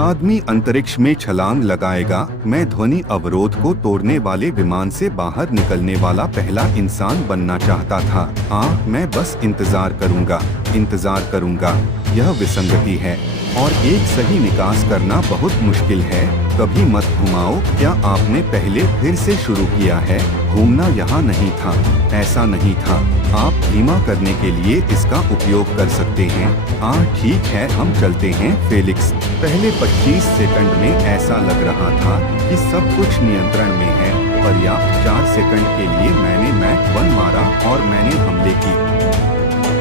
आदमी अंतरिक्ष में छलांग लगाएगा। मैं ध्वनि अवरोध को तोड़ने वाले विमान से बाहर निकलने वाला पहला इंसान बनना चाहता था। मैं बस इंतजार करूंगा। यह विसंगति है और एक सही निकास करना बहुत मुश्किल है। कभी मत घुमाओ। क्या आपने पहले फिर से शुरू किया है? घूमना यहाँ नहीं था, ऐसा नहीं था। आप धीमा करने के लिए इसका उपयोग कर सकते हैं। ठीक है, हम चलते हैं फेलिक्स। पहले 25 सेकंड में ऐसा लग रहा था कि सब कुछ नियंत्रण में है। पर्याप्त 4 सेकंड के लिए मैंने मैक 1 मारा और मैंने हमले की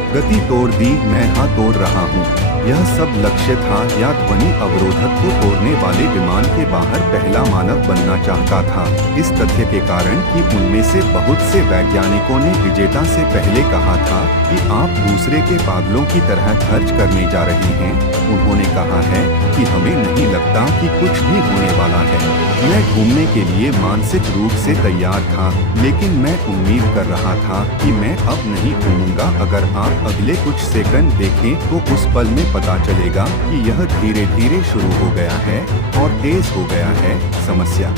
गति तोड़ दी। मैं तोड़ रहा हूँ। यह सब लक्ष्य था या ध्वनि अवरोधक को तोड़ने वाले विमान के बाहर पहला मानव बनना चाहता था। इस तथ्य के कारण कि उनमें से बहुत से वैज्ञानिकों ने विजेता से पहले कहा था कि आप दूसरे के पागलों की तरह खर्च करने जा रहे हैं। उन्होंने कहा है कि हमें नहीं लगता कि कुछ भी होने वाला है। मैं घूमने के लिए मानसिक रूप से तैयार था, लेकिन मैं उम्मीद कर रहा था कि मैं अब नहीं घूमूंगा। अगर आप अगले कुछ सेकंड देखें तो उस पल में पता चलेगा कि यह धीरे धीरे शुरू हो गया है और तेज हो गया है। समस्या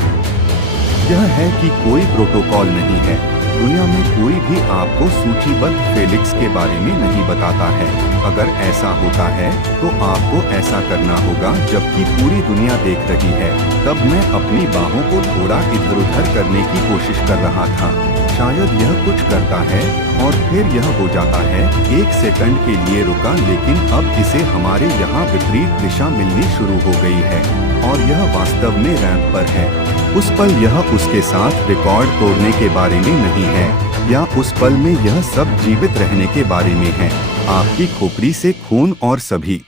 यह है कि कोई प्रोटोकॉल नहीं है। दुनिया में कोई भी आपको सूचीबद्ध फेलिक्स के बारे में नहीं बताता है। अगर ऐसा होता है तो आपको ऐसा करना होगा जबकि पूरी दुनिया देख रही है। तब मैं अपनी बाहों को थोड़ा इधर उधर करने की कोशिश कर रहा था। शायद यह कुछ करता है और फिर यह हो जाता है। 1 सेकंड के लिए रुका, लेकिन अब इसे हमारे यहाँ विपरीत दिशा मिलनी शुरू हो गई है और यह वास्तव में रैंप पर है। उस पल यह उसके साथ रिकॉर्ड तोड़ने के बारे में नहीं है, या उस पल में यह सब जीवित रहने के बारे में है। आपकी खोपड़ी से खून और सभी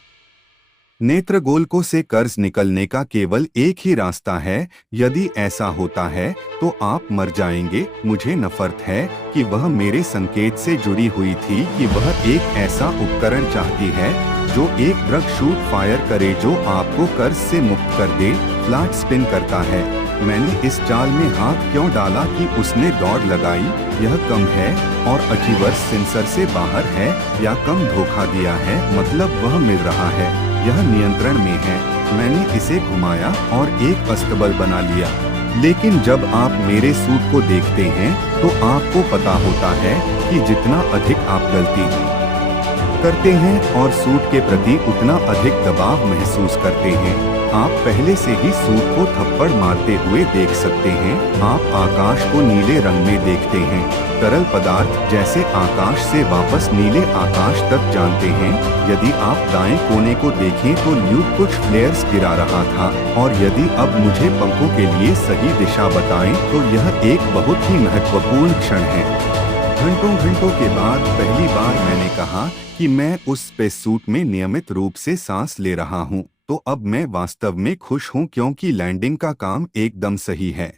नेत्रगोलकों से कर्ज निकलने का केवल एक ही रास्ता है। यदि ऐसा होता है तो आप मर जाएंगे। मुझे नफरत है कि वह मेरे संकेत से जुड़ी हुई थी कि वह एक ऐसा उपकरण चाहती है जो एक ड्रग शूट फायर करे जो आपको कर्ज से मुक्त कर दे। फ्लैट स्पिन करता है। मैंने इस चाल में हाथ क्यों डाला कि उसने दौड़ लगाई। यह कम है और अचीवर्स सेंसर से बाहर है या कम धोखा दिया है, मतलब वह मिल रहा है। यह नियंत्रण में है। मैंने इसे घुमाया और एक अस्तबल बना लिया। लेकिन जब आप मेरे सूट को देखते हैं तो आपको पता होता है कि जितना अधिक आप गलती करते हैं और सूट के प्रति उतना अधिक दबाव महसूस करते हैं। आप पहले से ही सूट को थप्पड़ मारते हुए देख सकते हैं। आप आकाश को नीले रंग में देखते हैं। तरल पदार्थ जैसे आकाश से वापस नीले आकाश तक जानते हैं। यदि आप दाएं कोने को देखें तो ल्यूक कुछ फ्लेयर्स गिरा रहा था, और यदि अब मुझे पंखों के लिए सही दिशा बताएं तो यह एक बहुत ही महत्वपूर्ण क्षण है। घंटों के बाद पहली बार मैंने कहा कि मैं उस स्पेस सूट में नियमित रूप से सांस ले रहा हूं। तो अब मैं वास्तव में खुश हूं क्योंकि लैंडिंग का काम एकदम सही है।